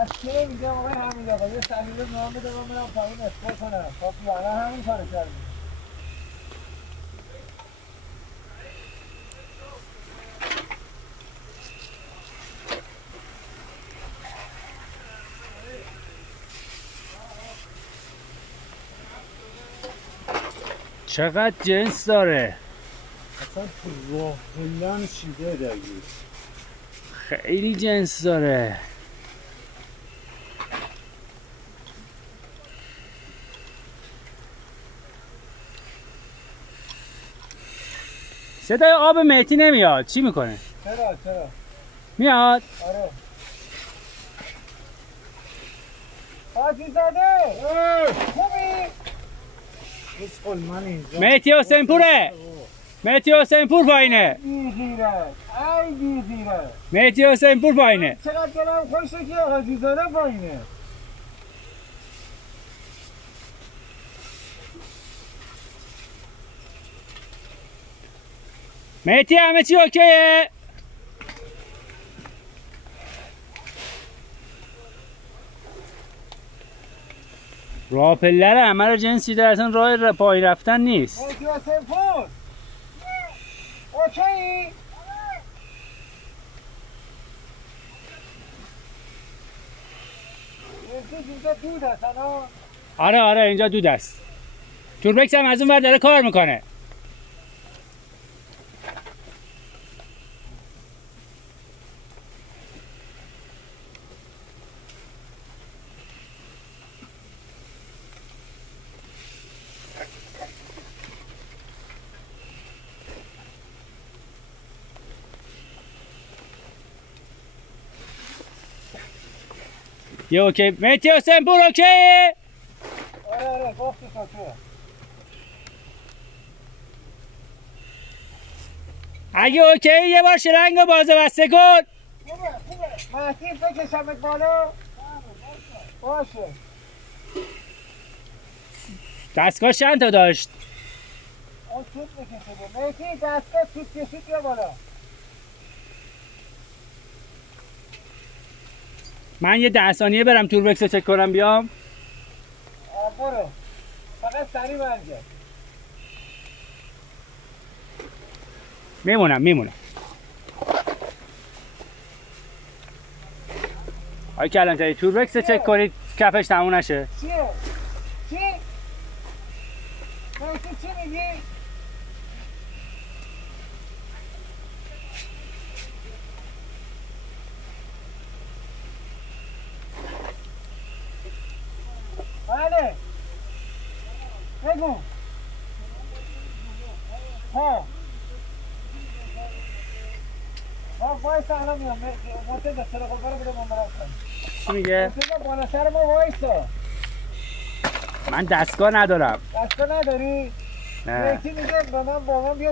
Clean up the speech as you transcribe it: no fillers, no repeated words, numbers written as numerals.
از چه میگم آقای حمید آقا یه سلیله نام بده من برم پایین اصلاح کنم. خب الان همین کارو کردیم. چقدر جنس داره. اصلا تو راه کلن شیده درگیر. خیلی جنس داره. صدای آب مهدی نمیاد. چی میکنه؟ چرا؟ میاد؟ آره. حاجی زاده خوبی؟ بسخل من اینجا مهدی حسین پوره. مهدی حسین پور پایینه. ای بیغیره مهدی حسین پور پایینه. چقدر دلم خوشه که حاجی زاده پایینه. مهدی همه چی اوکیه؟ راه پله رو همه رو جنسی ده، اصلا راه پای رفتن نیست. مهدی حسین پور اوکی؟ اینجا دود هست الان؟ آره اینجا دود است. توربکس هم از اون ور داره کار میکنه. یه اوکی. مهدی حسین پور اوکی؟ آره گفتی اوکی. اگه اوکی یه بار شلنگ رو باز و بسته کن. خوبه مهدی بکشمت بالا؟ باشه. دستگاه چند تا داشت؟ اون توپ بکشه. مهدی دستگاه توپ کشید یا بالا؟ من یه 10 ثانیه برم توربکس رو چک کنم بیام. برو فقط سریع برگرد. میمونم. آی کلانتری توربکس رو چک کنید کفش تموم نشه. چیه؟ چی؟ مهدی چی میگی؟ بله بگو. ها وایسا الان میام. مرتضی چرا قباره بده من برم کنم. چی میگه؟ مرتضی بالا سر ما وایسا. من دستگاه ندارم. دستگاه نداری؟ نه. مهدی میگه به من با من بیا